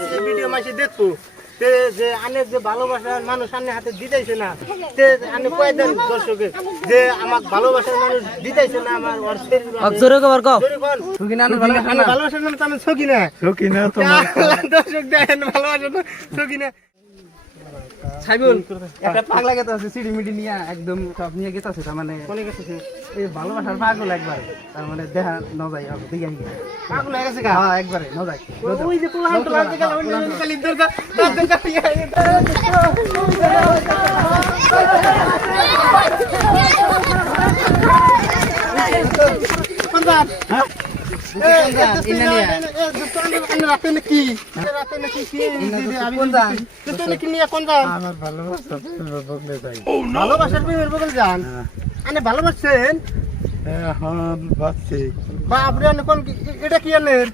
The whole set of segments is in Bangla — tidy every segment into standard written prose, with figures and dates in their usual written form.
করতেছি ভিডিও মাসে দেখবো যে আনে যে ভালোবাসার মানুষ আনে হাতে দিতেছে না তে আনে কয় দেন দর্শকে যে আমার ভালোবাসার মানুষ দিতেছে না আমার অর্থের জোরে কবার কও সকিনা ভালোবাসার নাম তো আমি সকিনা তোমার দর্শক দেখেন ভালোবাসার নাম সকিনা সাইবুল একটা পাগলা গেতা আছে সিডি মিডি নিয়া একদম সব নিয়ে গেতা আছে তার মানে কোনে গেছে এই ভালোবাসার পাগল একবার তার মানে দেখা ন যায় আর দিকে আই পাগল হয়ে গেছে গা হ্যাঁ একবারে ন যায় ওই যে পোলা হাত লাগতে গেল অন্য কালি দরকার তার দরকার কোনবার হ্যাঁ ভালোবাসার প্রেমের বদল যান আনে ভালোবাসছেন বা আপনি কোন এটা কি আনের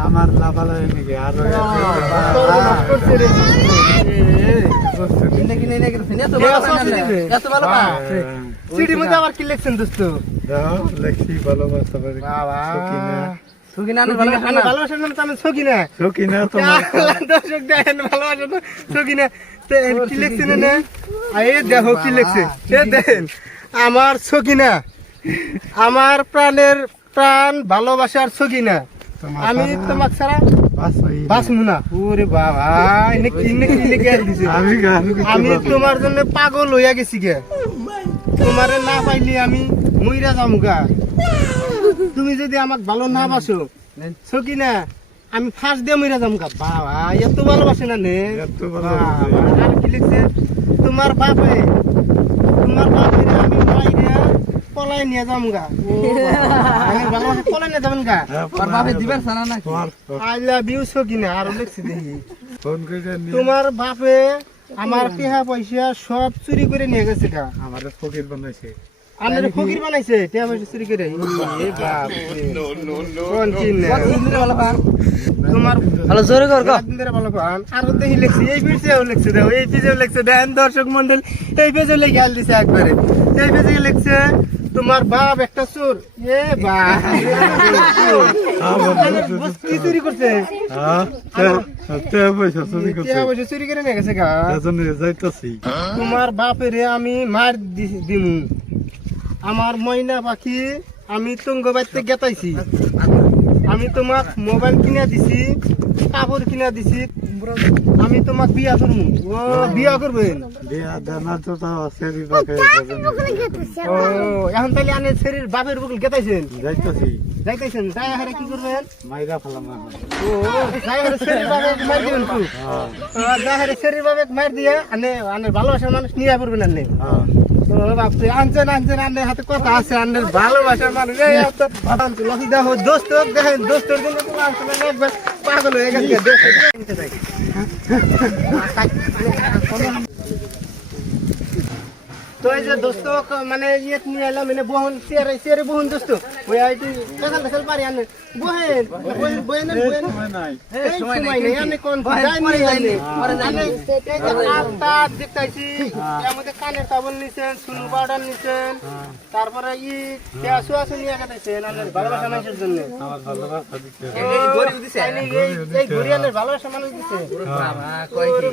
আমার লাভালয় নাকি আর সিডির মধ্যে আবার কি লিখছেন দোস্ত লেখছি ভালোবাসা ভালোবাসার নাম তো আমি সকিনা দর্শক দেখেন ভালোবাসা তো সকিনা কি লিখছেন না দেখো কি লিখছে সে দেখেন আমার সকিনা আমার প্রাণের প্রাণ ভালোবাসার সকিনা আমি তোমাক ছাড়া বাঁচবো না ওরে বাবা আমি তোমার জন্য পাগল হইয়া গেছি গে তোমারে না পাইলে আমি মইরা যামু গা তুমি যদি আমাক ভালো না বাসো সকিনা আমি ফাঁস দিয়ে মইরা যামু গা বাবা এত ভালোবাসে না নে আর কি লিখছে তোমার বাপে আমি মাইরা পলাই নিয়ে যামু গা আমি ভালোবাসে পলাই নিয়ে যাবেন গা আর বাপে দিবার ছানা না আই লাভ ইউ সকিনা আর লিখছি দেখি তোমার বাপে আমার টিহা পয়সা সব চুরি করে নিয়ে গেছে গা আমার ফকির বানাইছে আমারে ফকির বানাইছে টিহা পয়সা চুরি করে এ বাপ কোন চিন্তা তোমার ভালো জোরে কর কও দিন ধরে ভালো পান আর দেখি লিখছি এই পেজেও লিখছে দাও এই পেজেও লিখছে দেন দর্শক মণ্ডল এই পেজে লিখে আল দিছে একবারে এই পেজে লিখছে তোমার বাপ একটা চোর এ বাপ কি চুরি করছে টিহা পয়সা চুরি করে নিয়ে গেছে গা তোমার বাপেরে আমি মার দিমু আমার ময়না পাখি আমি তুঙ্গ বাইতে গেতাইছি আমি তোমাক মোবাইল কিনা দিছি কাপড় কিনা দিছি আমি তোমাক বিয়া করবো ও বিয়া করবেন ও এখন তাহলে আনে শরীর বাপের বুকুল গেতাইছেন যাইতেছেন যাই হারে কি করবেন মাইরা ফেলাম ও যাই হারে শরীর বাপে মার দিবেন তো যাই হারে শরীর বাপে মার দিয়ে আনে ভালোবাসার মানুষ নিয়ে পড়বেন আনে বাপরে আনছেন আনে হাতে কথা আছে আনের ভালোবাসার মানুষ দেখো দোস্ত দেখেন দোস্তর জন্য একবার পাগল হয়ে গেছে তো এই যে দোস্ত মানে ইয়ে নিয়ে এলাম মানে বহন চেয়ারে বহন দোস্ত ওই আইটি কাঁচাল পারি আনে বহেন বহেন এই সময় নেই আমি কোন যাইনি আটটা দেখতেছি এর মধ্যে কানের সাবন নিছেন চুল পাউডার নিছেন তারপরে আসু নিয়ে গেছেন আনের ভালোবাসা মানুষের জন্য এই গরিয়ানের ভালোবাসা মানুষ দিছে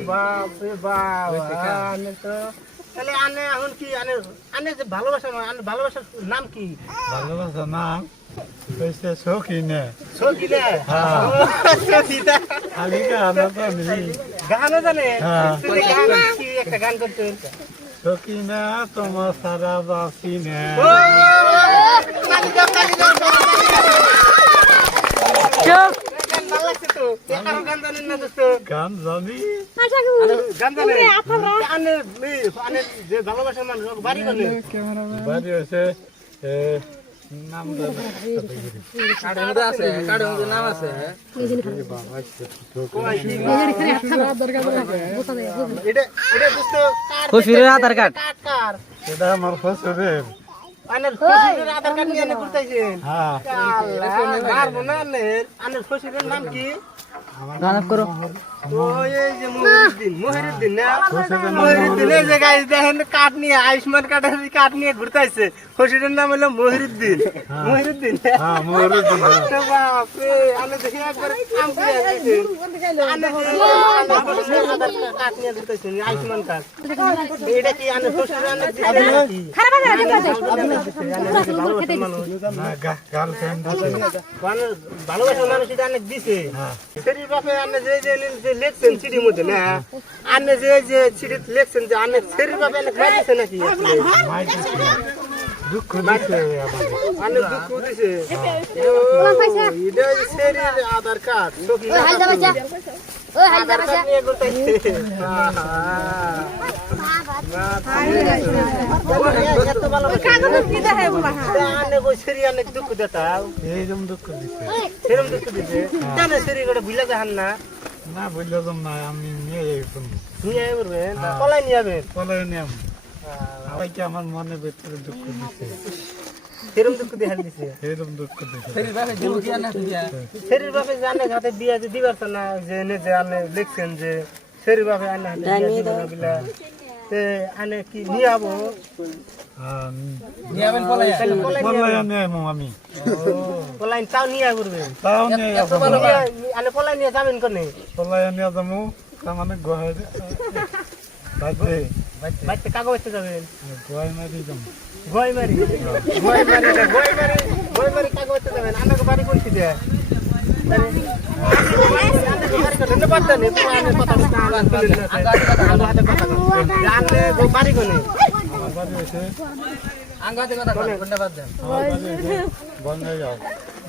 বাপ রে বাপ তো তাহলে আনে এখন কি আনে যে ভালোবাসার নাম কি ভালোবাসা নাম সকিনে গানও জানে কি একটা গান করতে সকিনা তোমার সারা বাসিনে গান জানি যে ভালোবাসার মানুষ বাড়ি করে বাড়ি হয়েছে নাম নাম আছে আধার কার্ড এটা আমার ফসলের আনের শ্বশুরের আধার কার্ড নিয়ে ঘুরতেছেন হ্যাঁ মারবো না আনের শ্বশুরের নাম কি রান করো ওই যে মহিরুদ্দিন না মহিরুদ্দিন এই যে গাইস দেখেন কার্ড নিয়ে আয়ুষ্মান কার্ডের কার্ড নিয়ে ঘুরতেছে শ্বশুরের নাম হলো মহিরুদ্দিন মহিরুদ্দিন হ্যাঁ মহিরুদ্দিন তো বাপ রে আমি দেখি একবার কাম করে আসছে কার্ড নিয়ে ঘুরতেছে আয়ুষ্মান কার্ড এটা কি আনের শ্বশুরের আনের গার্লফ্রেন্ড ভালোবাসার মানুষ এটা অনেক দিছে শরীর বাপে আনে যে লেখছেন চিঠির মধ্যে না আনে যে চিঠি লেখছেন যে আনে শরীর বাপে অনেক মার দিছে নাকি দুঃখ দিচ্ছে অনেক দুঃখ দিছে এটা শরীর আধার কার্ড আধার কার্ড নিয়ে করতেছে এত ভালো আনে কই শরীর অনেক দুঃখ দেতাও এইরকম দুঃখ দিচ্ছে সেরম দুঃখ দিছে জানে শরীর করে ভুলে যাহান না না বললাম না আমি নিয়ে যাই নিয়ে আসবেন পলাই নিয়ে যাবেন বলে নিয়ম সবাইকে আমার মনে ভেতরে দুঃখ দিচ্ছে সেরম দুঃখ দেখান দিছে এরকম দুঃখ দিচ্ছে শরীর বাপে জানে হাতে বিয়া যে দিবার তো না যে এনে যে আনে লিখছেন যে শরীর বাপে আনে হাতে বিয়া দিব না বিলা তে আনে কি নিয়ে আবো পলাই নিয়ম আমি পলাই তাও নিয়ে করবেন তাও নিয়ে যাবো আনে পলাই নিয়ে যাবেন কোনে পলাই নিয়ে যাবো তার মানে গহে বাজে বাইতে কাগজ যাবেন গয় মারি যাবো গয় মারি কাগজ যাবেন আমাকে বাড়ি কোন দিতে বাড়ি কোনে আমার বাড়ি হয়েছে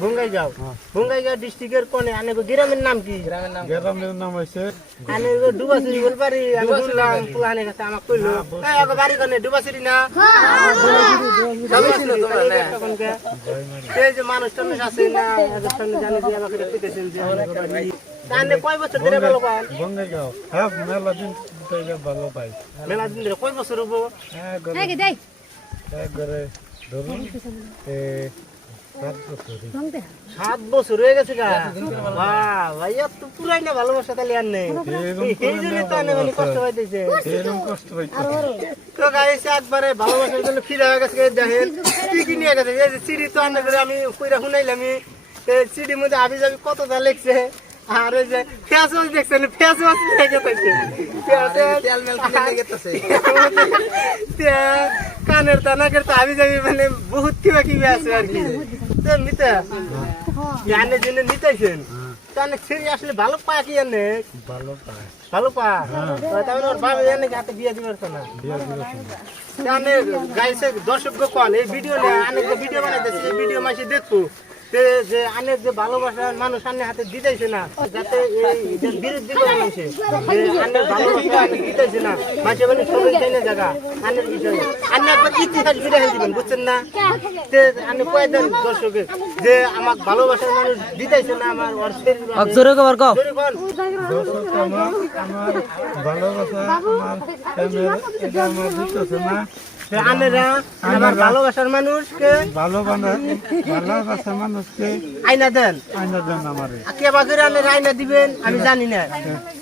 বঙ্গাই যাও বঙ্গাইগাঁও ডিস্ট্রিক্টের কোনে আনে গ্রামের নাম কি গ্রামের নাম হয়েছে আনে ডুবাসুরি বল পারি আমি শুনলাম পুলানের কাছে আমাকে কইলো এই আগে বাড়ি কোনে ডুবাসুরি না এই যে মানুষ টানুষ আছে না এদের সামনে জানে যে আমাকে কইতেছেন যে আনে কয় বছর ধরে ভালো পান বঙ্গাই যাও হ্যাঁ মেলা দিন থেকে ভালো পাই মেলা দিন ধরে কয় বছর হবো একবারে ধরুন 7 বছর 7 বছর হয়ে গেছে গা বাহ ভাইয়া তো পুরাই না ভালোবাসা তাহলে আর নেই এই জন্য তো আনে মানে কষ্ট হইতেছে এরকম কষ্ট হইছে তো গাইছে একবারে ভালোবাসার জন্য ফিরে হয়ে গেছে দেখেন কি নিয়ে গেছে এই যে সিডি তো আনে করে আমি কইরা শুনাইলাম এই সিডির মধ্যে আবি যাবি কতটা লেখছে আর এই যে ফেস ওয়াশ দেখছেন ফেস ওয়াশ লেগে গেছে তেল মেল লেগে গেছে কানের তানাকের তো আবি যাবি মানে বহুত কিবা আছে আর কি তো নিতে জানে জন্য নিতেছেন তাহলে সিডি আসলে ভালো পা কি আনে ভালো পা তাহলে ওর বাবা জানে হাতে বিয়ে দিবার তো না জানে গাইছে দর্শক কোন এই ভিডিও না অনেক ভিডিও বানাইতেছে এই ভিডিও মাসে দেখবো যে অনেক যে ভালোবাসার মানুষ আনে হাতে দিতেছে না যাতে এই বিরুদ্ধে মানুষে অনেক ভালোবাসা দিতেছে না মাসে মানে সবাই চাই না জায়গা আনের বিষয়ে আনে একবার ইতিহাস বিড়ে দিবেন বুঝছেন না যে আনে কয়ে দেন দর্শকে যে আমার ভালোবাসার মানুষ দিতেছে না আমার দর্শক আমার ভালোবাসা আমার এটা আমার দিতেছে না আনেরা আমার ভালোবাসার মানুষকে ভালোবাসার মানুষকে আইনা দেন আমারে কে বাগের আনের আইনা দিবেন আমি জানি না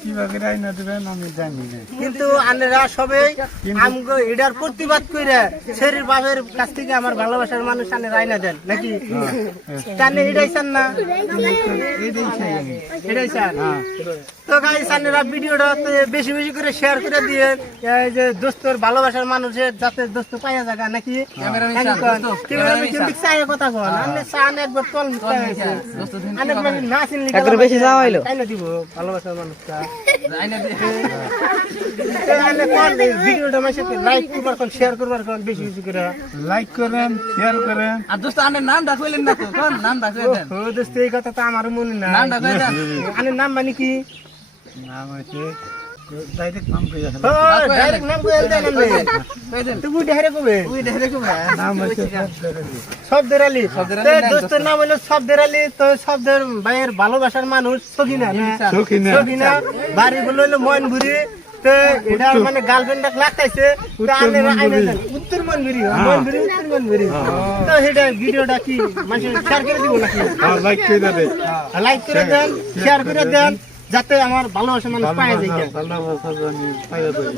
কিভাবে আইনা দিবেন আমি জানি না কিন্তু আনেরা সবাই আমগো এটার প্রতিবাদ কইরা শরীর বাবের কাছ থেকে আমার ভালোবাসার মানুষ আনের আইনা দেন নাকি জানে এটাই চান না এটাই চান তো গাইস আনেরা ভিডিওটা বেশি বেশি করে শেয়ার করে দিয়ে এই যে দোস্তর ভালোবাসার মানুষের যাতে দোস্ত পাইয়া জায়গা নাকি কথা কন আনে চান একবার চল অনেক না চিনলি বেশি যাওয়া হইলো তাই না দিব ভালোবাসার মানুষটা ভিডিওটা মাসে লাইক করবার কোন শেয়ার করবার কোন বেশি বেশি করে লাইক করেন শেয়ার করেন আর দোস্ত আনের নাম ডাকইলেন না তো কোন নাম ডাকই দেন ও দোস্ত এই কথা তো আমার মনে না নাম ডাকই দেন আনের নাম মানে কি নাম হচ্ছে ডাইরেক্ট নাম কইয়া ও ডাইরেক্ট নাম কই দেন আমি তুই ডাইরেক্ট কবে নাম হচ্ছে শব্দের আলী দোস্তের নাম হলো শব্দের আলী তো শব্দের ভাইয়ের ভালোবাসার মানুষ সখিনা সখিনা। সখিনা বাড়ি গুলো হলো ময়নপুরি তো এটা মানে গার্লফ্রেন্ড লাগতাইছে তো আনে আইনে দেন উত্তর মনবিরি উত্তর মনবিরি তো এটা ভিডিওটা কি মানুষ শেয়ার করে দিব নাকি লাইক করে দে লাইক করে দেন শেয়ার করে দেন যাতে আমার ভালোবাসা মানুষ পায় যায় আল্লাহ জানি পাইয়া দেয়